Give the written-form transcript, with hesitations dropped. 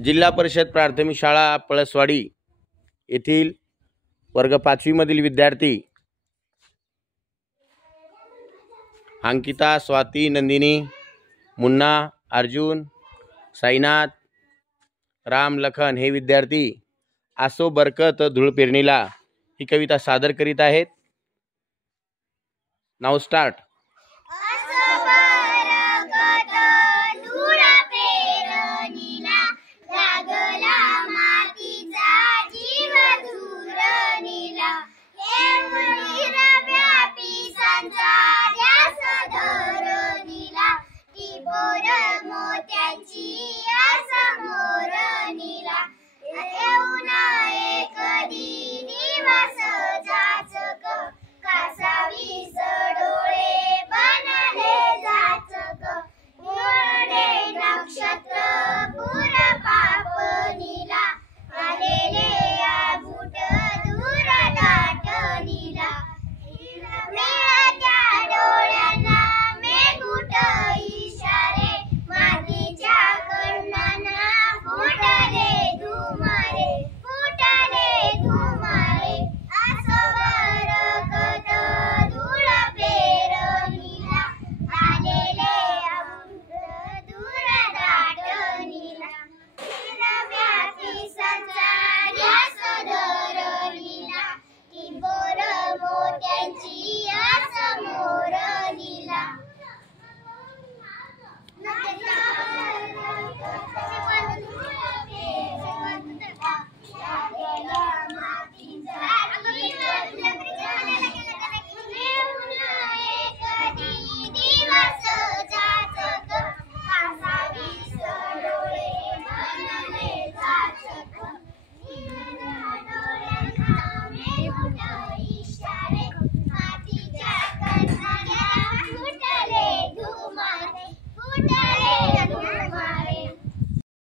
जिल्हा परिषद प्राथमिक शाळा पळसवाडी येथील वर्ग 5वी मधील विद्यार्थी अंकिता, स्वाती, नंदिनी, मुन्ना, अर्जुन, साईनाथ, राम, लखन हे विद्यार्थी आसो बरकत धूळ पेरणीला ही कविता सादर करीत आहेत. Now start.